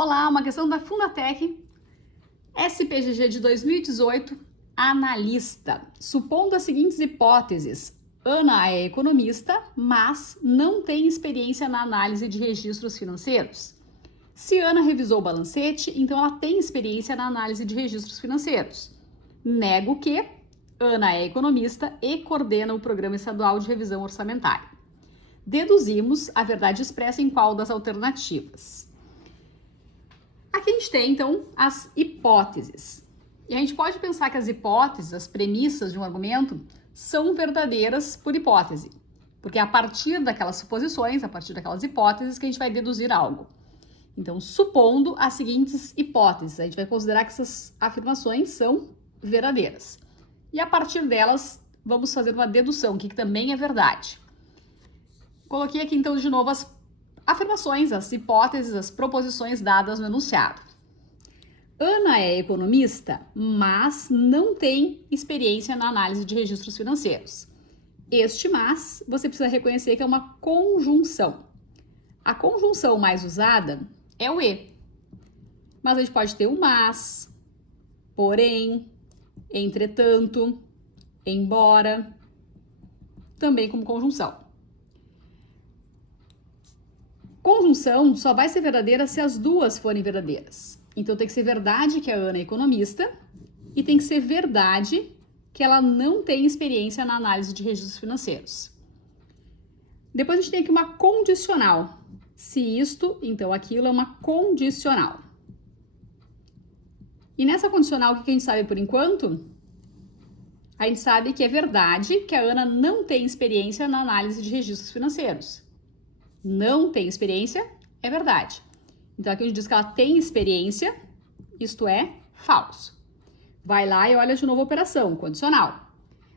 Olá, uma questão da Fundatec, SPGG de 2018, analista. Supondo as seguintes hipóteses. Ana é economista, mas não tem experiência na análise de registros financeiros. Se Ana revisou o balancete, então ela tem experiência na análise de registros financeiros. Nego que Ana é economista e coordena o Programa Estadual de Revisão Orçamentária. Deduzimos a verdade expressa em qual das alternativas? Aqui a gente tem, então, as hipóteses. E a gente pode pensar que as hipóteses, as premissas de um argumento, são verdadeiras por hipótese. Porque é a partir daquelas suposições, a partir daquelas hipóteses, que a gente vai deduzir algo. Então, supondo as seguintes hipóteses, a gente vai considerar que essas afirmações são verdadeiras. E a partir delas, vamos fazer uma dedução, que também é verdade. Coloquei aqui, então, de novo as afirmações, as hipóteses, as proposições dadas no enunciado. Ana é economista, mas não tem experiência na análise de registros financeiros. Este mas, você precisa reconhecer que é uma conjunção. A conjunção mais usada é o e. Mas a gente pode ter o mas, porém, entretanto, embora, também como conjunção. Conjunção só vai ser verdadeira se as duas forem verdadeiras. Então tem que ser verdade que a Ana é economista e tem que ser verdade que ela não tem experiência na análise de registros financeiros. Depois a gente tem aqui uma condicional. Se isto, então aquilo é uma condicional. E nessa condicional, o que a gente sabe por enquanto? A gente sabe que é verdade que a Ana não tem experiência na análise de registros financeiros. Não tem experiência, é verdade. Então aqui a gente diz que ela tem experiência, isto é falso. Vai lá e olha de novo a operação, condicional.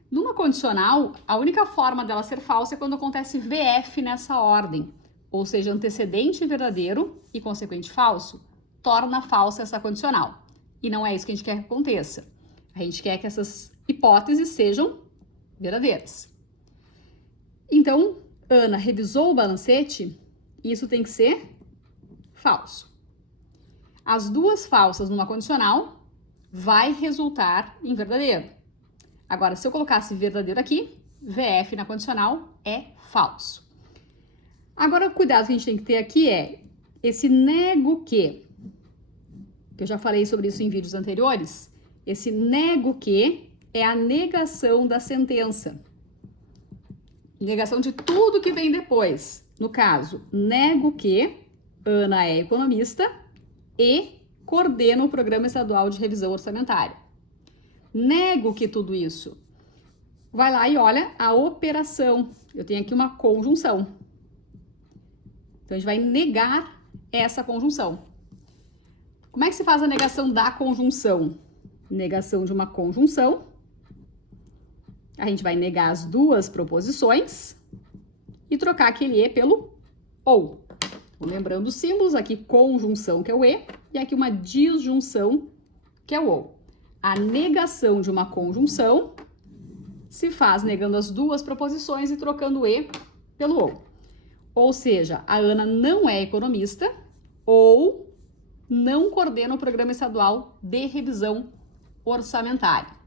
Numa condicional, a única forma dela ser falsa é quando acontece VF nessa ordem, ou seja, antecedente verdadeiro e consequente falso, torna falsa essa condicional. E não é isso que a gente quer que aconteça. A gente quer que essas hipóteses sejam verdadeiras. Então, Ana revisou o balancete, isso tem que ser falso. As duas falsas numa condicional vai resultar em verdadeiro. Agora, se eu colocasse verdadeiro aqui, VF na condicional é falso. Agora, o cuidado que a gente tem que ter aqui é esse nego que eu já falei sobre isso em vídeos anteriores, esse nego que é a negação da sentença. Negação de tudo que vem depois. No caso, nego que Ana é economista e coordena o Programa Estadual de Revisão Orçamentária. Nego que tudo isso. Vai lá e olha a operação. Eu tenho aqui uma conjunção. Então, a gente vai negar essa conjunção. Como é que se faz a negação da conjunção? Negação de uma conjunção. A gente vai negar as duas proposições e trocar aquele e pelo ou. Lembrando os símbolos, aqui conjunção, que é o e, e aqui uma disjunção, que é o ou. A negação de uma conjunção se faz negando as duas proposições e trocando o e pelo ou. Ou seja, a Ana não é economista ou não coordena o Programa Estadual de Revisão Orçamentária.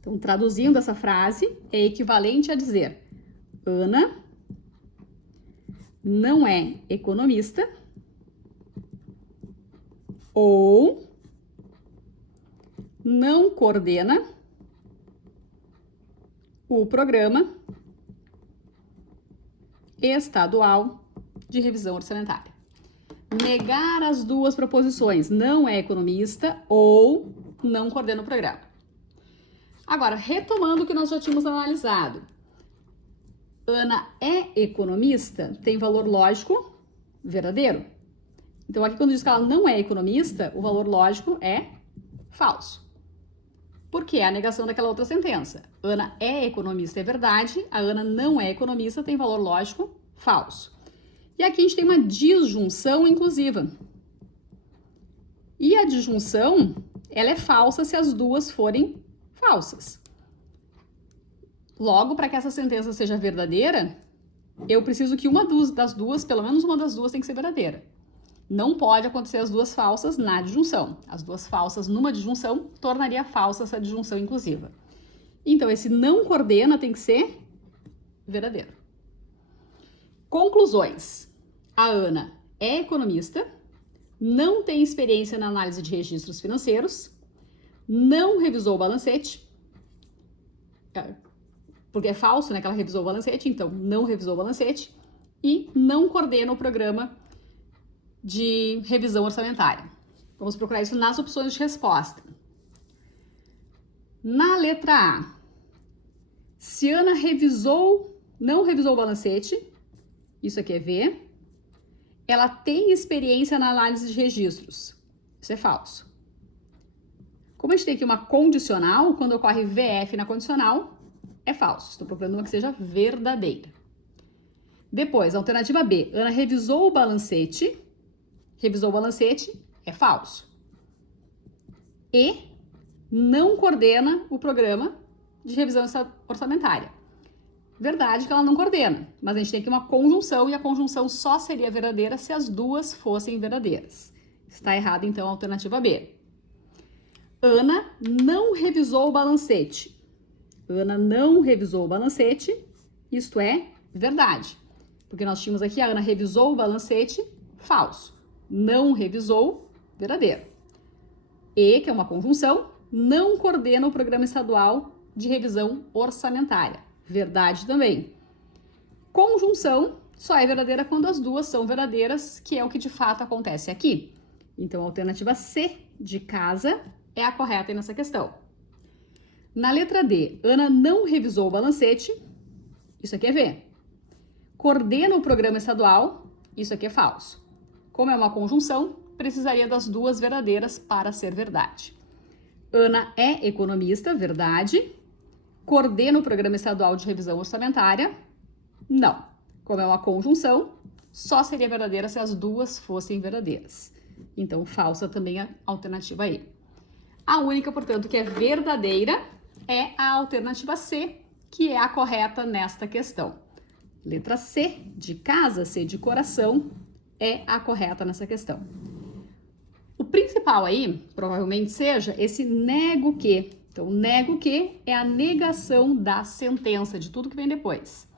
Então, traduzindo essa frase, é equivalente a dizer: Ana não é economista ou não coordena o Programa Estadual de Revisão Orçamentária. Negar as duas proposições: não é economista ou não coordena o programa. Agora, retomando o que nós já tínhamos analisado. Ana é economista, tem valor lógico verdadeiro. Então, aqui quando diz que ela não é economista, o valor lógico é falso. Porque é a negação daquela outra sentença. Ana é economista, é verdade. A Ana não é economista, tem valor lógico falso. E aqui a gente tem uma disjunção inclusiva. E a disjunção, ela é falsa se as duas forem falsas. Logo, para que essa sentença seja verdadeira, eu preciso que uma das duas, pelo menos uma das duas, tem que ser verdadeira. Não pode acontecer as duas falsas na disjunção. As duas falsas numa disjunção tornaria falsa essa disjunção inclusiva. Então, esse não coordena tem que ser verdadeiro. Conclusões. A Ana é economista, não tem experiência na análise de registros financeiros, não revisou o balancete, porque é falso, né, que ela revisou o balancete, então não revisou o balancete, e não coordena o programa de revisão orçamentária. Vamos procurar isso nas opções de resposta. Na letra A, se Ana não revisou o balancete, isso aqui é V, ela tem experiência na análise de registros, isso é falso. Como a gente tem aqui uma condicional, quando ocorre VF na condicional, é falso. Estou procurando uma que seja verdadeira. Depois, alternativa B, Ana revisou o balancete é falso. E não coordena o programa de revisão orçamentária. Verdade que ela não coordena, mas a gente tem aqui uma conjunção e a conjunção só seria verdadeira se as duas fossem verdadeiras. Está errado, então, a alternativa B. Ana não revisou o balancete. Ana não revisou o balancete, isto é verdade. Porque nós tínhamos aqui a Ana revisou o balancete, falso. Não revisou, verdadeiro. E, que é uma conjunção, não coordena o programa estadual de revisão orçamentária. Verdade também. Conjunção só é verdadeira quando as duas são verdadeiras, que é o que de fato acontece aqui. Então, a alternativa C, de casa, é a correta nessa questão. Na letra D, Ana não revisou o balancete, isso aqui é V. Coordena o programa estadual, isso aqui é falso. Como é uma conjunção, precisaria das duas verdadeiras para ser verdade. Ana é economista, verdade. Coordena o programa estadual de revisão orçamentária, não. Como é uma conjunção, só seria verdadeira se as duas fossem verdadeiras. Então, falsa também a alternativa E. A única, portanto, que é verdadeira é a alternativa C, que é a correta nesta questão. Letra C, de casa, C de coração, é a correta nessa questão. O principal aí, provavelmente seja esse nego que. Então, nego que é a negação da sentença, de tudo que vem depois.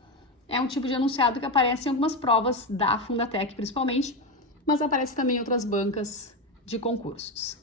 É um tipo de enunciado que aparece em algumas provas da Fundatec, principalmente, mas aparece também em outras bancas de concursos.